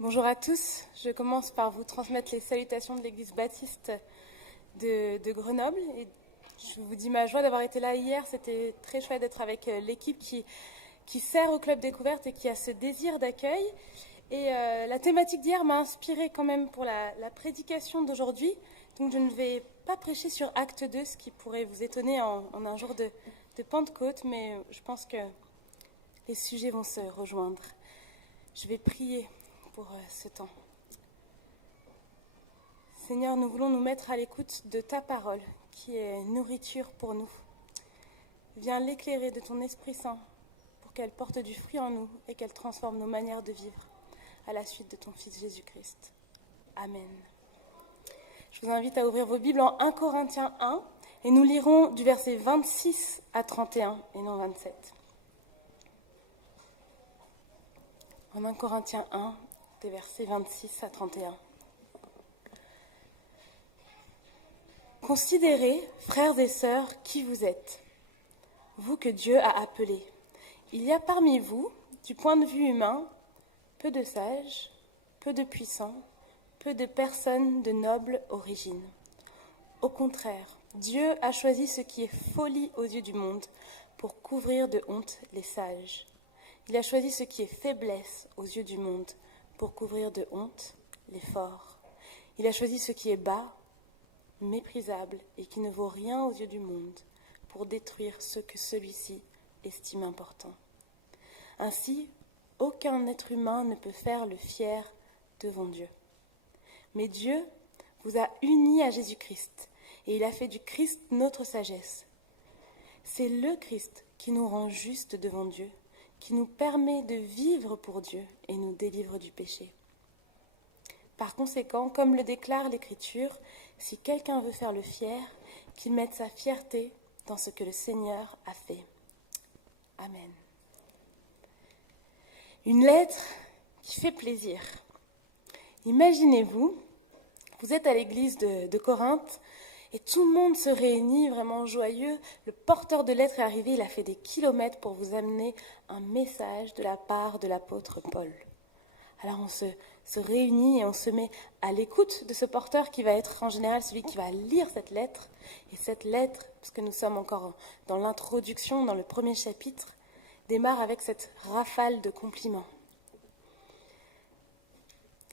Bonjour à tous, je commence par vous transmettre les salutations de l'église baptiste de Grenoble. Et je vous dis ma joie d'avoir été là hier, c'était très chouette d'être avec l'équipe qui sert au Club Découverte et qui a ce désir d'accueil. Et la thématique d'hier m'a inspirée quand même pour la prédication d'aujourd'hui. Donc je ne vais pas prêcher sur Acte 2, ce qui pourrait vous étonner en un jour de Pentecôte, mais je pense que les sujets vont se rejoindre. Je vais prier pour ce temps. Seigneur, nous voulons nous mettre à l'écoute de ta parole, qui est nourriture pour nous. Viens l'éclairer de ton Esprit Saint, pour qu'elle porte du fruit en nous et qu'elle transforme nos manières de vivre à la suite de ton Fils Jésus-Christ. Amen. Je vous invite à ouvrir vos Bibles en 1 Corinthiens 1 et nous lirons du verset 26 à 31 et non 27. En 1 Corinthiens 1, des versets 26 à 31. Considérez, frères et sœurs, qui vous êtes, vous que Dieu a appelés. Il y a parmi vous, du point de vue humain, peu de sages, peu de puissants, peu de personnes de noble origine. Au contraire, Dieu a choisi ce qui est folie aux yeux du monde pour couvrir de honte les sages. Il a choisi ce qui est faiblesse aux yeux du monde pour couvrir de honte les forts. Il a choisi ce qui est bas, méprisable et qui ne vaut rien aux yeux du monde pour détruire ce que celui-ci estime important. Ainsi, aucun être humain ne peut faire le fier devant Dieu. Mais Dieu vous a unis à Jésus-Christ et il a fait du Christ notre sagesse. C'est le Christ qui nous rend justes devant Dieu, qui nous permet de vivre pour Dieu et nous délivre du péché. Par conséquent, comme le déclare l'Écriture, si quelqu'un veut faire le fier, qu'il mette sa fierté dans ce que le Seigneur a fait. Amen. Une lettre qui fait plaisir. Imaginez-vous, vous êtes à l'église de Corinthe et tout le monde se réunit vraiment joyeux. Le porteur de lettre est arrivé, il a fait des kilomètres pour vous amener un message de la part de l'apôtre Paul. Alors on se réunit et on se met à l'écoute de ce porteur qui va être en général celui qui va lire cette lettre. Et cette lettre, parce que nous sommes encore dans l'introduction, dans le premier chapitre, démarre avec cette rafale de compliments.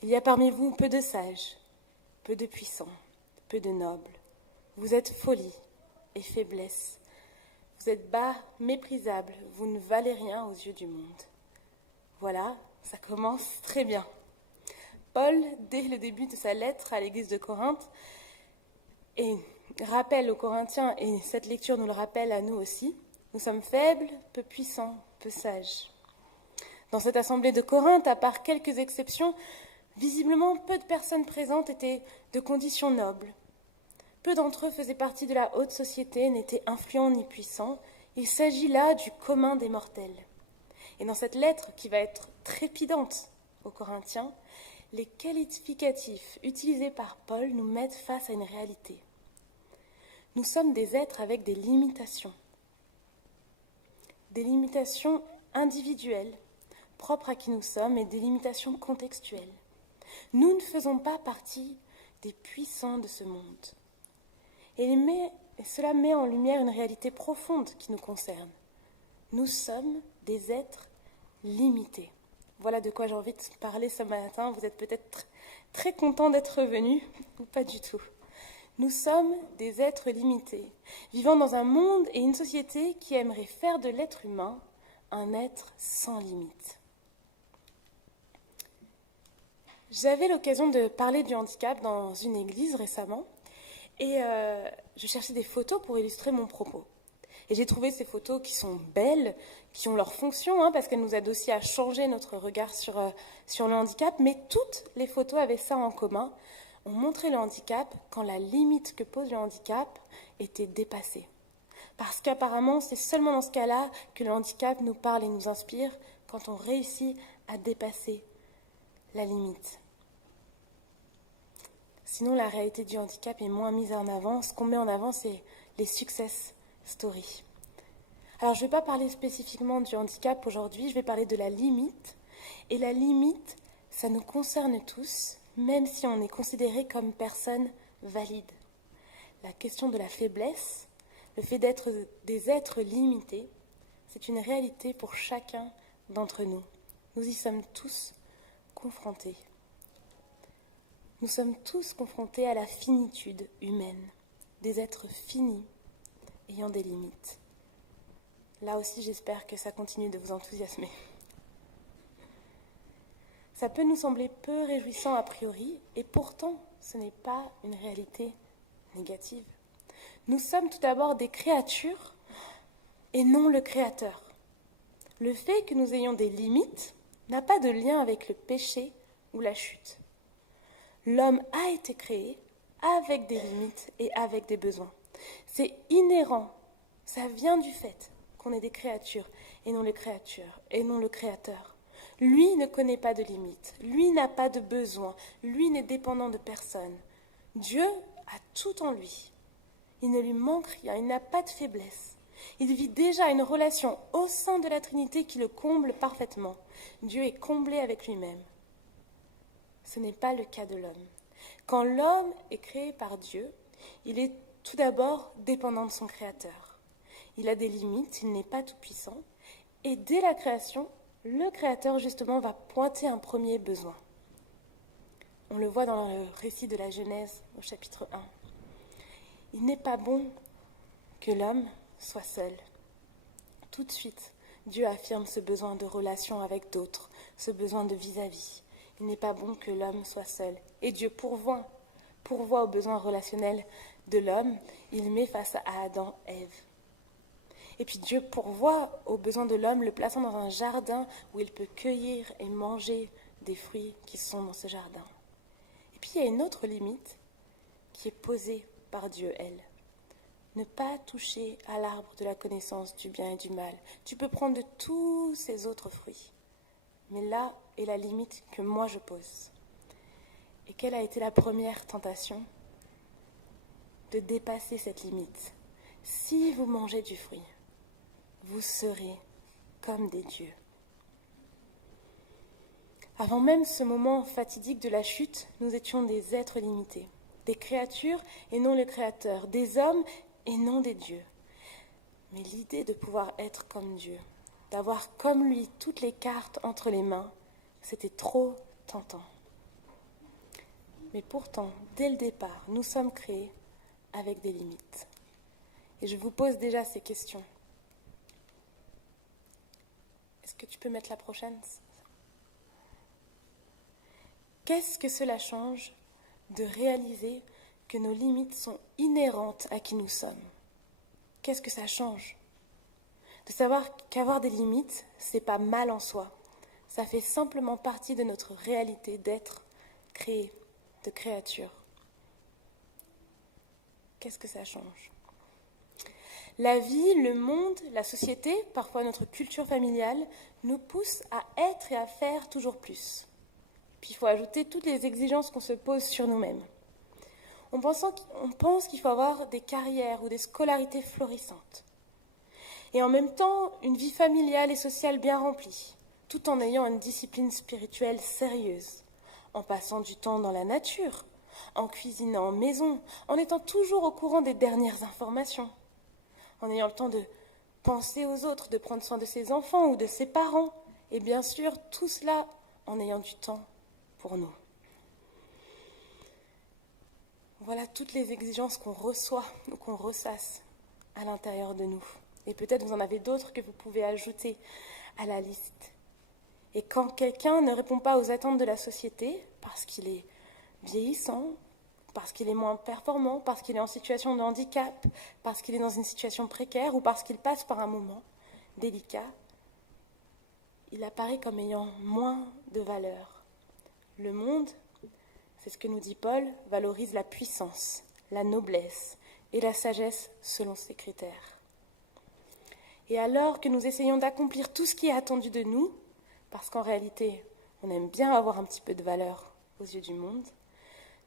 Il y a parmi vous peu de sages, peu de puissants, peu de nobles. Vous êtes folie et faiblesse. Vous êtes bas, méprisables, vous ne valez rien aux yeux du monde. Voilà, ça commence très bien. Paul, dès le début de sa lettre à l'église de Corinthe, et rappelle aux Corinthiens, et cette lecture nous le rappelle à nous aussi, nous sommes faibles, peu puissants, peu sages. Dans cette assemblée de Corinthe, à part quelques exceptions, visiblement peu de personnes présentes étaient de condition noble. Peu d'entre eux faisaient partie de la haute société, n'étaient influents ni puissants. Il s'agit là du commun des mortels. Et dans cette lettre, qui va être trépidante aux Corinthiens, les qualificatifs utilisés par Paul nous mettent face à une réalité. Nous sommes des êtres avec des limitations individuelles, propres à qui nous sommes, et des limitations contextuelles. Nous ne faisons pas partie des puissants de ce monde. Et cela met en lumière une réalité profonde qui nous concerne. Nous sommes des êtres limités. Voilà de quoi j'ai envie de parler ce matin. Vous êtes peut-être très contents d'être venus, ou pas du tout. Nous sommes des êtres limités, vivant dans un monde et une société qui aimerait faire de l'être humain un être sans limite. J'avais l'occasion de parler du handicap dans une église récemment et je cherchais des photos pour illustrer mon propos. Et j'ai trouvé ces photos qui sont belles, qui ont leur fonction, parce qu'elles nous aident aussi à changer notre regard sur le handicap, mais toutes les photos avaient ça en commun. On montrait le handicap quand la limite que pose le handicap était dépassée. Parce qu'apparemment, c'est seulement dans ce cas-là que le handicap nous parle et nous inspire, quand on réussit à dépasser la limite. Sinon, la réalité du handicap est moins mise en avant. Ce qu'on met en avant, c'est les success stories. Alors, je ne vais pas parler spécifiquement du handicap aujourd'hui, je vais parler de la limite. Et la limite, Ça nous concerne tous, même si on est considéré comme personne valide. La question de la faiblesse, le fait d'être des êtres limités, c'est une réalité pour chacun d'entre nous. Nous y sommes tous confrontés. Nous sommes tous confrontés à la finitude humaine, des êtres finis, ayant des limites. Là aussi, j'espère que ça continue de vous enthousiasmer. Ça peut nous sembler peu réjouissant a priori, et pourtant, ce n'est pas une réalité négative. Nous sommes tout d'abord des créatures et non le Créateur. Le fait que nous ayons des limites n'a pas de lien avec le péché ou la chute. L'homme a été créé avec des limites et avec des besoins. C'est inhérent, ça vient du fait qu'on est des créatures et non le Créateur. Lui ne connaît pas de limites, lui n'a pas de besoins, lui n'est dépendant de personne. Dieu a tout en lui. Il ne lui manque rien, il n'a pas de faiblesse. Il vit déjà une relation au sein de la Trinité qui le comble parfaitement. Dieu est comblé avec lui-même. Ce n'est pas le cas de l'homme. Quand l'homme est créé par Dieu, il est tout d'abord dépendant de son Créateur. Il a des limites, il n'est pas tout-puissant. Et dès la création, le Créateur justement va pointer un premier besoin. On le voit dans le récit de la Genèse au chapitre 1. Il n'est pas bon que l'homme soit seul. Tout de suite, Dieu affirme ce besoin de relation avec d'autres, ce besoin de vis-à-vis. Il n'est pas bon que l'homme soit seul. Et Dieu pourvoit aux besoins relationnels de l'homme. Il met face à Adam, Ève. Et puis Dieu pourvoit aux besoins de l'homme, le plaçant dans un jardin où il peut cueillir et manger des fruits qui sont dans ce jardin. Et puis il y a une autre limite qui est posée par Dieu, elle. Ne pas toucher à l'arbre de la connaissance du bien et du mal. Tu peux prendre de tous ces autres fruits. Mais là est la limite que moi je pose. Et quelle a été la première tentation? De dépasser cette limite. Si vous mangez du fruit, vous serez comme des dieux. Avant même ce moment fatidique de la chute, nous étions des êtres limités, des créatures et non le Créateur, des hommes et non des dieux. Mais l'idée de pouvoir être comme Dieu, d'avoir comme lui toutes les cartes entre les mains, c'était trop tentant. Mais pourtant, dès le départ, nous sommes créés avec des limites. Et je vous pose déjà ces questions. Est-ce que tu peux mettre la prochaine? Qu'est-ce que cela change de réaliser que nos limites sont inhérentes à qui nous sommes? Qu'est-ce que ça change? De savoir qu'avoir des limites, c'est pas mal en soi. Ça fait simplement partie de notre réalité d'être créé, de créature. Qu'est-ce que ça change? La vie, le monde, la société, parfois notre culture familiale, nous poussent à être et à faire toujours plus. Puis il faut ajouter toutes les exigences qu'on se pose sur nous-mêmes. On pense qu'il faut avoir des carrières ou des scolarités florissantes. Et en même temps, une vie familiale et sociale bien remplie, tout en ayant une discipline spirituelle sérieuse, en passant du temps dans la nature, en cuisinant en maison, en étant toujours au courant des dernières informations, en ayant le temps de penser aux autres, de prendre soin de ses enfants ou de ses parents, et bien sûr, tout cela en ayant du temps pour nous. Voilà toutes les exigences qu'on reçoit ou qu'on ressasse à l'intérieur de nous. Et peut-être vous en avez d'autres que vous pouvez ajouter à la liste. Et quand quelqu'un ne répond pas aux attentes de la société, parce qu'il est vieillissant, parce qu'il est moins performant, parce qu'il est en situation de handicap, parce qu'il est dans une situation précaire ou parce qu'il passe par un moment délicat, il apparaît comme ayant moins de valeur. Le monde, c'est ce que nous dit Paul, valorise la puissance, la noblesse et la sagesse selon ses critères. Et alors que nous essayons d'accomplir tout ce qui est attendu de nous, parce qu'en réalité, on aime bien avoir un petit peu de valeur aux yeux du monde,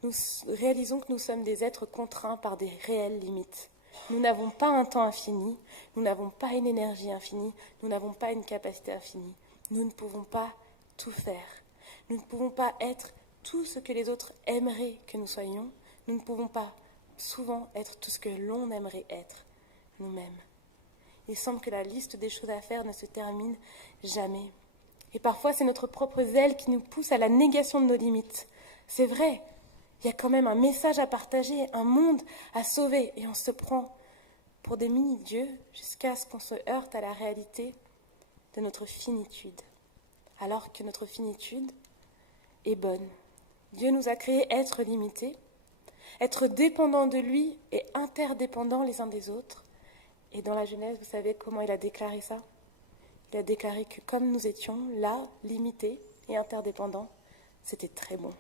nous réalisons que nous sommes des êtres contraints par des réelles limites. Nous n'avons pas un temps infini, nous n'avons pas une énergie infinie, nous n'avons pas une capacité infinie. Nous ne pouvons pas tout faire. Nous ne pouvons pas être tout ce que les autres aimeraient que nous soyons. Nous ne pouvons pas souvent être tout ce que l'on aimerait être nous-mêmes. Il semble que la liste des choses à faire ne se termine jamais. Et parfois, c'est notre propre zèle qui nous pousse à la négation de nos limites. C'est vrai, il y a quand même un message à partager, un monde à sauver, et on se prend pour des mini-dieux jusqu'à ce qu'on se heurte à la réalité de notre finitude. Alors que notre finitude est bonne. Dieu nous a créés être limités, être dépendants de lui et interdépendants les uns des autres. Et dans la Genèse, vous savez comment il a déclaré ça? Il a déclaré que comme nous étions là, limités et interdépendants, c'était très bon.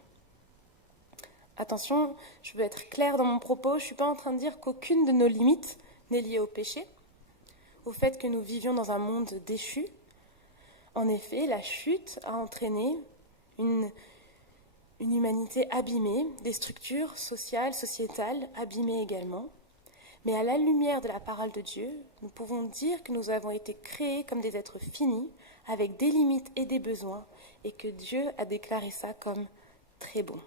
Attention, je veux être claire dans mon propos, je ne suis pas en train de dire qu'aucune de nos limites n'est liée au péché, au fait que nous vivions dans un monde déchu. En effet, la chute a entraîné une humanité abîmée, des structures sociales, sociétales abîmées également. Mais à la lumière de la parole de Dieu, nous pouvons dire que nous avons été créés comme des êtres finis, avec des limites et des besoins, et que Dieu a déclaré ça comme très bon.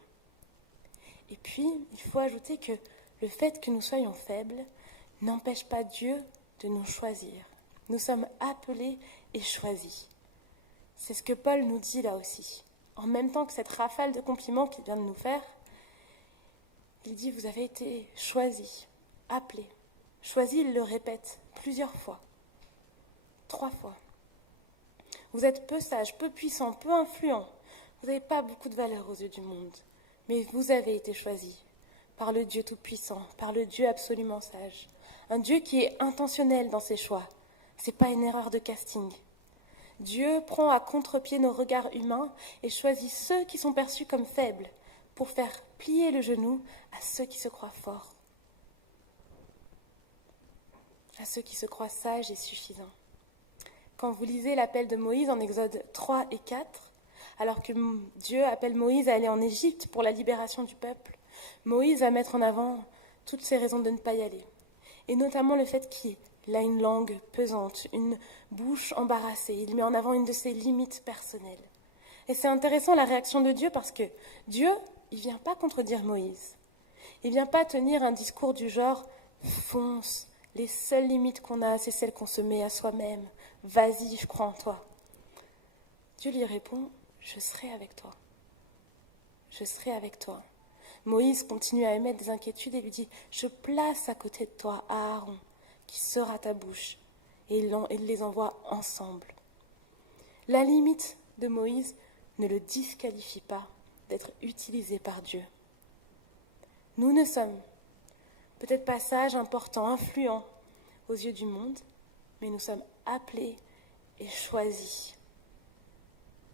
Et puis, il faut ajouter que le fait que nous soyons faibles n'empêche pas Dieu de nous choisir. Nous sommes appelés et choisis. C'est ce que Paul nous dit là aussi. En même temps que cette rafale de compliments qu'il vient de nous faire, il dit « Vous avez été choisis, appelés ». Choisis, il le répète plusieurs fois, 3 fois. Vous êtes peu sage, peu puissant, peu influent. Vous n'avez pas beaucoup de valeur aux yeux du monde. Mais vous avez été choisis par le Dieu Tout-Puissant, par le Dieu absolument sage. Un Dieu qui est intentionnel dans ses choix. Ce n'est pas une erreur de casting. Dieu prend à contre-pied nos regards humains et choisit ceux qui sont perçus comme faibles pour faire plier le genou à ceux qui se croient forts, à ceux qui se croient sages et suffisants. Quand vous lisez l'appel de Moïse en Exode 3 et 4, alors que Dieu appelle Moïse à aller en Égypte pour la libération du peuple, Moïse va mettre en avant toutes ses raisons de ne pas y aller. Et notamment le fait qu'il a une langue pesante, une bouche embarrassée. Il met en avant une de ses limites personnelles. Et c'est intéressant la réaction de Dieu parce que Dieu, il ne vient pas contredire Moïse. Il ne vient pas tenir un discours du genre « fonce, les seules limites qu'on a, c'est celles qu'on se met à soi-même. Vas-y, je crois en toi. » Dieu lui répond « Je serai avec toi. Je serai avec toi. » Moïse continue à émettre des inquiétudes et lui dit « Je place à côté de toi Aaron, qui sera ta bouche. » Et il les envoie ensemble. La limite de Moïse ne le disqualifie pas d'être utilisé par Dieu. Nous ne sommes peut-être pas sages, importants, influents aux yeux du monde, mais nous sommes appelés et choisis.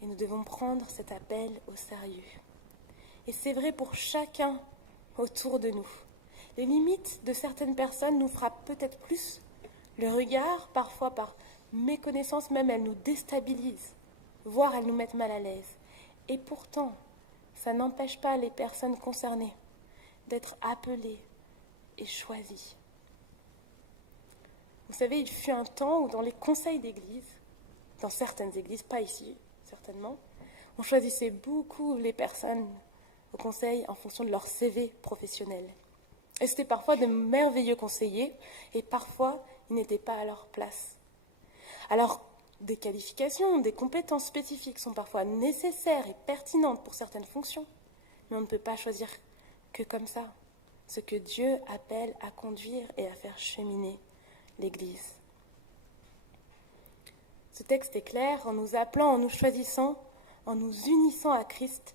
Et nous devons prendre cet appel au sérieux. Et c'est vrai pour chacun autour de nous. Les limites de certaines personnes nous frappent peut-être plus. Le regard, parfois par méconnaissance même, elles nous déstabilisent, voire elles nous mettent mal à l'aise. Et pourtant, ça n'empêche pas les personnes concernées d'être appelées et choisies. Vous savez, il fut un temps où dans les conseils d'église, dans certaines églises, pas ici, certainement, on choisissait beaucoup les personnes au conseil en fonction de leur CV professionnel. Et c'était parfois de merveilleux conseillers, et parfois, ils n'étaient pas à leur place. Alors, des qualifications, des compétences spécifiques sont parfois nécessaires et pertinentes pour certaines fonctions, mais on ne peut pas choisir que comme ça ce que Dieu appelle à conduire et à faire cheminer l'Église. Ce texte est clair, en nous appelant, en nous choisissant, en nous unissant à Christ,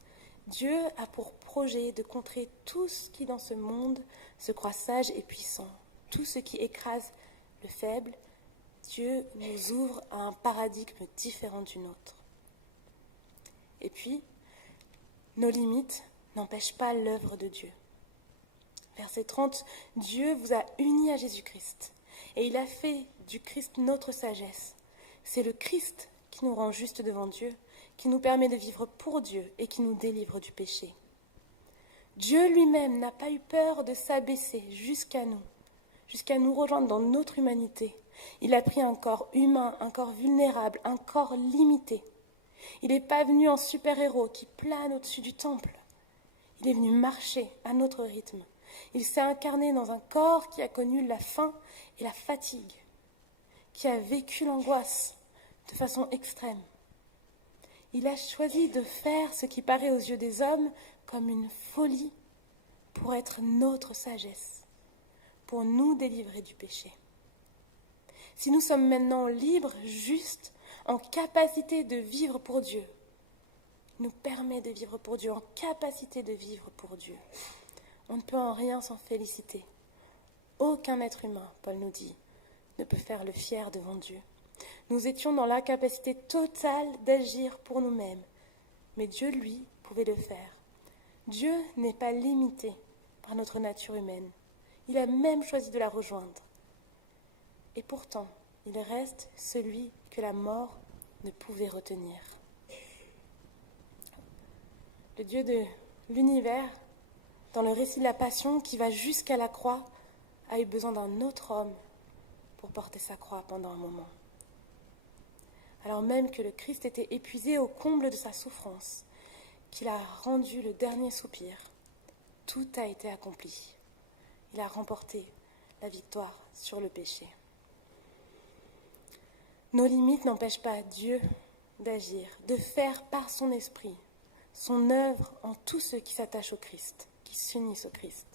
Dieu a pour projet de contrer tout ce qui dans ce monde se croit sage et puissant, tout ce qui écrase le faible. Dieu nous ouvre à un paradigme différent du nôtre. Et puis, nos limites n'empêchent pas l'œuvre de Dieu. Verset 30, Dieu vous a unis à Jésus-Christ, et il a fait du Christ notre sagesse. C'est le Christ qui nous rend justes devant Dieu, qui nous permet de vivre pour Dieu et qui nous délivre du péché. Dieu lui-même n'a pas eu peur de s'abaisser jusqu'à nous rejoindre dans notre humanité. Il a pris un corps humain, un corps vulnérable, un corps limité. Il n'est pas venu en super-héros qui plane au-dessus du temple. Il est venu marcher à notre rythme. Il s'est incarné dans un corps qui a connu la faim et la fatigue, qui a vécu l'angoisse de façon extrême. Il a choisi de faire ce qui paraît aux yeux des hommes comme une folie pour être notre sagesse, pour nous délivrer du péché. Si nous sommes maintenant libres, justes, en capacité de vivre pour Dieu, il nous permet de vivre pour Dieu, en capacité de vivre pour Dieu. On ne peut en rien s'en féliciter. Aucun être humain, Paul nous dit, ne peut faire le fier devant Dieu. Nous étions dans l'incapacité totale d'agir pour nous-mêmes, mais Dieu, lui, pouvait le faire. Dieu n'est pas limité par notre nature humaine. Il a même choisi de la rejoindre. Et pourtant, il reste celui que la mort ne pouvait retenir. Le Dieu de l'univers, dans le récit de la Passion qui va jusqu'à la croix, a eu besoin d'un autre homme pour porter sa croix pendant un moment. Alors même que le Christ était épuisé au comble de sa souffrance, qu'il a rendu le dernier soupir, tout a été accompli. Il a remporté la victoire sur le péché. Nos limites n'empêchent pas Dieu d'agir, de faire par son esprit son œuvre en tous ceux qui s'attachent au Christ, qui s'unissent au Christ.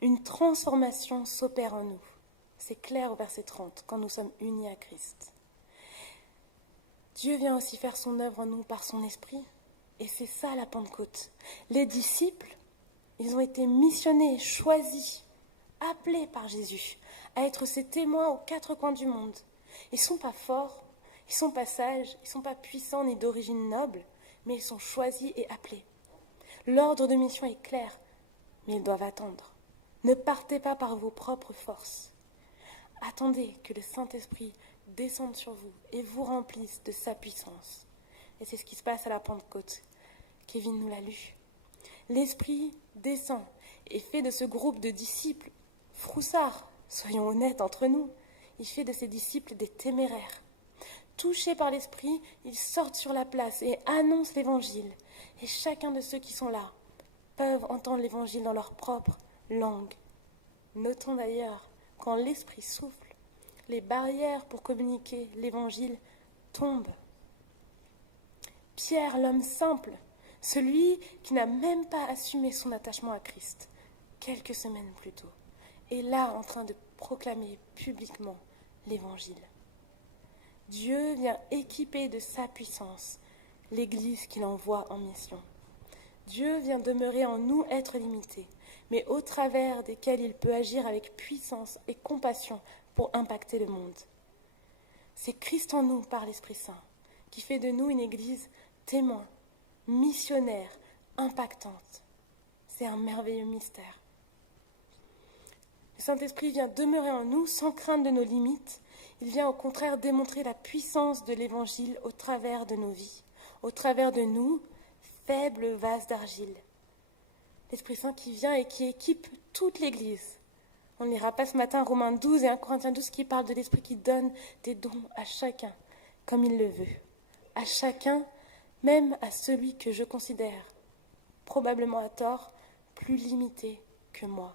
Une transformation s'opère en nous. C'est clair au verset 30, quand nous sommes unis à Christ. Dieu vient aussi faire son œuvre en nous par son esprit, et c'est ça la Pentecôte. Les disciples, ils ont été missionnés, choisis, appelés par Jésus à être ses témoins aux quatre coins du monde. Ils ne sont pas forts, ils ne sont pas sages, ils ne sont pas puissants ni d'origine noble, mais ils sont choisis et appelés. L'ordre de mission est clair, mais ils doivent attendre. Ne partez pas par vos propres forces. Attendez que le Saint-Esprit descende sur vous et vous remplisse de sa puissance. Et c'est ce qui se passe à la Pentecôte. Kevin nous l'a lu. L'Esprit descend et fait de ce groupe de disciples froussards, soyons honnêtes entre nous, il fait de ses disciples des téméraires. Touchés par l'Esprit, ils sortent sur la place et annoncent l'Évangile. Et chacun de ceux qui sont là peuvent entendre l'Évangile dans leur propre langue. Notons d'ailleurs, quand l'Esprit souffle, les barrières pour communiquer l'Évangile tombent. Pierre, l'homme simple, celui qui n'a même pas assumé son attachement à Christ, quelques semaines plus tôt, est là en train de proclamer publiquement l'Évangile. Dieu vient équiper de sa puissance l'Église qu'il envoie en mission. Dieu vient demeurer en nous, êtres limités, mais au travers desquels il peut agir avec puissance et compassion pour impacter le monde. C'est Christ en nous par l'Esprit Saint qui fait de nous une Église témoin, missionnaire, impactante. C'est un merveilleux mystère. Le Saint-Esprit vient demeurer en nous sans crainte de nos limites. Il vient au contraire démontrer la puissance de l'Évangile au travers de nos vies, au travers de nous, faibles vases d'argile. L'Esprit Saint qui vient et qui équipe toute l'Église. On ne lira pas ce matin Romains 12 et 1 Corinthiens 12 qui parle de l'Esprit qui donne des dons à chacun, comme il le veut. À chacun, même à celui que je considère, probablement à tort, plus limité que moi.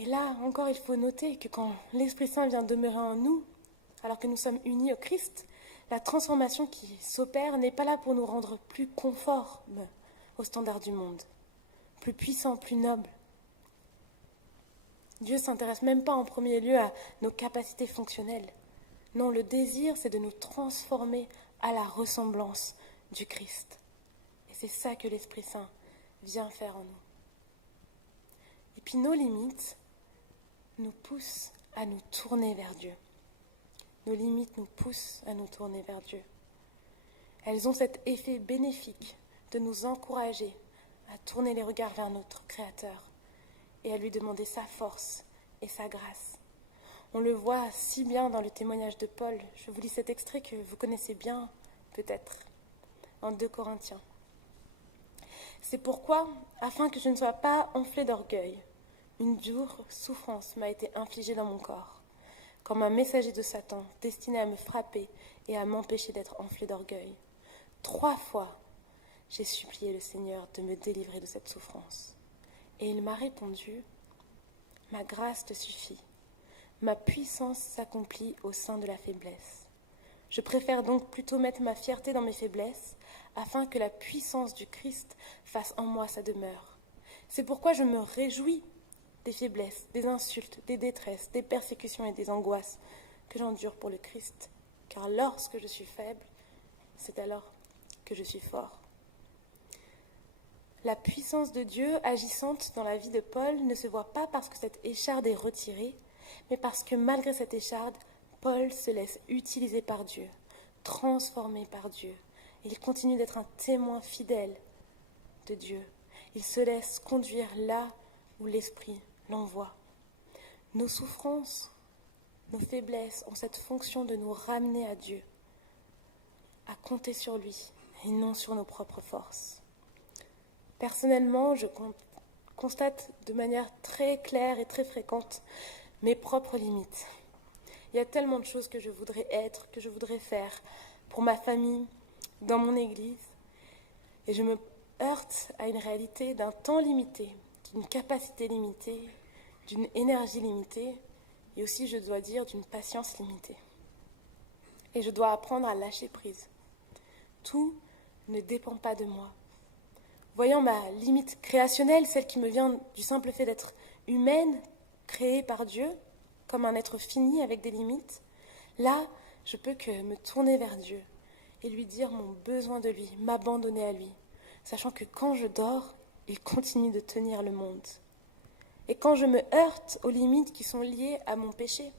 Et là, encore, il faut noter que quand l'Esprit Saint vient demeurer en nous, alors que nous sommes unis au Christ, la transformation qui s'opère n'est pas là pour nous rendre plus conformes aux standards du monde, plus puissants, plus nobles. Dieu ne s'intéresse même pas en premier lieu à nos capacités fonctionnelles. Non, le désir, c'est de nous transformer à la ressemblance du Christ. Et c'est ça que l'Esprit Saint vient faire en nous. Et puis nos limites nous poussent à nous tourner vers Dieu. Nos limites nous poussent à nous tourner vers Dieu. Elles ont cet effet bénéfique de nous encourager à tourner les regards vers notre Créateur et à lui demander sa force et sa grâce. On le voit si bien dans le témoignage de Paul. Je vous lis cet extrait que vous connaissez bien, peut-être, en 2 Corinthiens. C'est pourquoi, afin que je ne sois pas enflé d'orgueil, une dure souffrance m'a été infligée dans mon corps. comme un messager de Satan, destiné à me frapper et à m'empêcher d'être enflé d'orgueil. 3 fois, j'ai supplié le Seigneur de me délivrer de cette souffrance. Et il m'a répondu, « Ma grâce te suffit. Ma puissance s'accomplit au sein de la faiblesse. Je préfère donc plutôt mettre ma fierté dans mes faiblesses, afin que la puissance du Christ fasse en moi sa demeure. C'est pourquoi je me réjouis des faiblesses, des insultes, des détresses, des persécutions et des angoisses que j'endure pour le Christ. Car lorsque je suis faible, c'est alors que je suis fort. » La puissance de Dieu agissante dans la vie de Paul ne se voit pas parce que cette écharde est retirée, mais parce que malgré cette écharde, Paul se laisse utiliser par Dieu, transformé par Dieu. Il continue d'être un témoin fidèle de Dieu. Il se laisse conduire là où l'Esprit l'envoie. Nos souffrances, nos faiblesses ont cette fonction de nous ramener à Dieu, à compter sur lui et non sur nos propres forces. Personnellement, je constate de manière très claire et très fréquente mes propres limites. Il y a tellement de choses que je voudrais être, que je voudrais faire pour ma famille, dans mon église. Et je me heurte à une réalité d'un temps limité, d'une capacité limitée, d'une énergie limitée, et aussi, je dois dire, d'une patience limitée. Et je dois apprendre à lâcher prise. Tout ne dépend pas de moi. Voyant ma limite créationnelle, celle qui me vient du simple fait d'être humaine, créée par Dieu, comme un être fini avec des limites, là, je peux que me tourner vers Dieu et lui dire mon besoin de lui, m'abandonner à lui, sachant que quand je dors, il continue de tenir le monde. Et quand je me heurte aux limites qui sont liées à mon péché,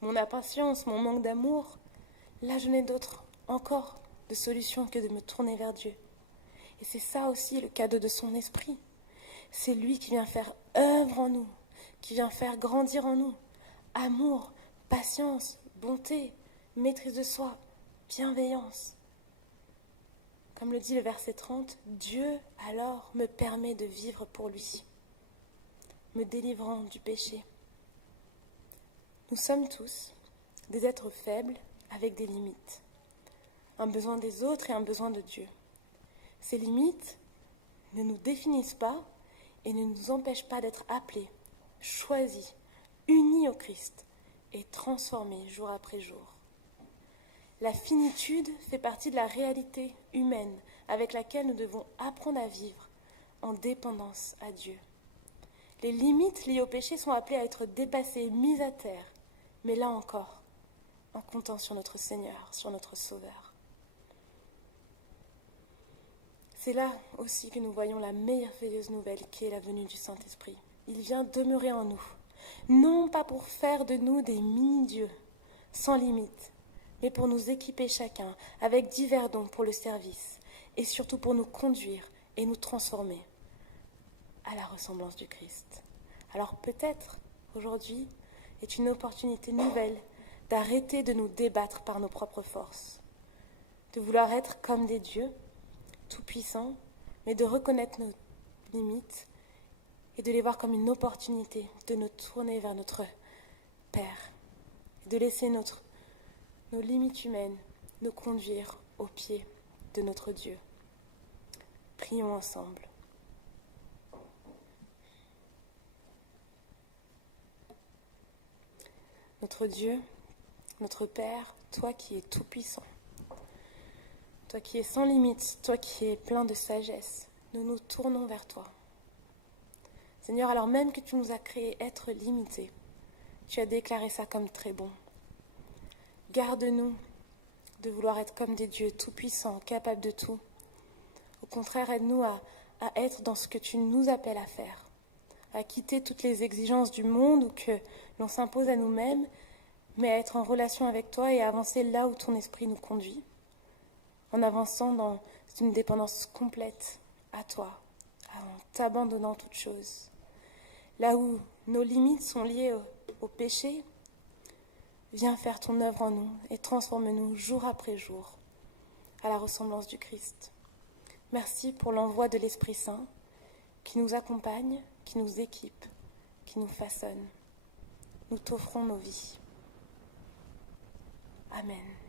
mon impatience, mon manque d'amour, là, je n'ai d'autre encore de solution que de me tourner vers Dieu. Et c'est ça aussi le cadeau de son esprit. C'est lui qui vient faire œuvre en nous, qui vient faire grandir en nous amour, patience, bonté, maîtrise de soi, bienveillance. Comme le dit le verset 30, Dieu alors me permet de vivre pour lui, me délivrant du péché. Nous sommes tous des êtres faibles avec des limites, un besoin des autres et un besoin de Dieu. Ces limites ne nous définissent pas et ne nous empêchent pas d'être appelés, choisis, unis au Christ et transformés jour après jour. La finitude fait partie de la réalité humaine avec laquelle nous devons apprendre à vivre en dépendance à Dieu. Les limites liées au péché sont appelées à être dépassées, mises à terre, mais là encore, en comptant sur notre Seigneur, sur notre Sauveur. C'est là aussi que nous voyons la merveilleuse nouvelle qui est la venue du Saint-Esprit. Il vient demeurer en nous, non pas pour faire de nous des mini-dieux, sans limite, mais pour nous équiper chacun avec divers dons pour le service, et surtout pour nous conduire et nous transformer à la ressemblance du Christ. Alors peut-être, aujourd'hui, est une opportunité nouvelle d'arrêter de nous débattre par nos propres forces, de vouloir être comme des dieux, tout-puissants, mais de reconnaître nos limites et de les voir comme une opportunité de nous tourner vers notre Père, et de laisser nos limites humaines nous conduire au pied de notre Dieu. Prions ensemble. Notre Dieu, notre Père, toi qui es tout-puissant, toi qui es sans limite, toi qui es plein de sagesse, nous nous tournons vers toi. Seigneur, alors même que tu nous as créés être limités, tu as déclaré ça comme très bon. Garde-nous de vouloir être comme des dieux tout-puissants, capables de tout. Au contraire, aide-nous à être dans ce que tu nous appelles à faire, à quitter toutes les exigences du monde ou que l'on s'impose à nous-mêmes, mais à être en relation avec toi et à avancer là où ton esprit nous conduit, en avançant dans une dépendance complète à toi, en t'abandonnant toutes choses. Là où nos limites sont liées au péché, viens faire ton œuvre en nous et transforme-nous jour après jour à la ressemblance du Christ. Merci pour l'envoi de l'Esprit Saint qui nous accompagne, qui nous équipe, qui nous façonne. Nous t'offrons nos vies. Amen.